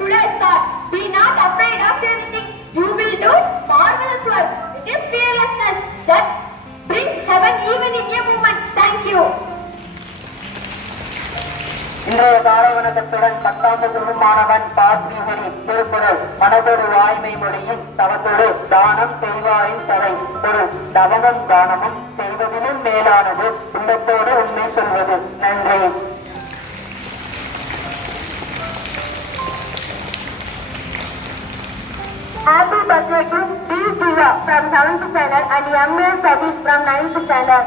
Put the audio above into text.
today's thought. Be not afraid of anything. You will do marvelous work. It is fearlessness that brings heaven even in a moment. Thank you. இன்றைய காலை வணக்கத்துடன் 10ஆம் வகுப்பு மாணவன் பாஸ்ரீஹரி திருக்குறள். மனதோடு வாய்மை மொழியின் தவத்தோடு தானம் செய்வாரின் தலை பொருள். தவமும் தானமும் செய்வதிலும் மேலானது உள்ளத்தோடு உண்மை சொல்வது. நன்றி. Happy birthday to B. Jiva from 7th standard and M. A. Sadish from 9th standard.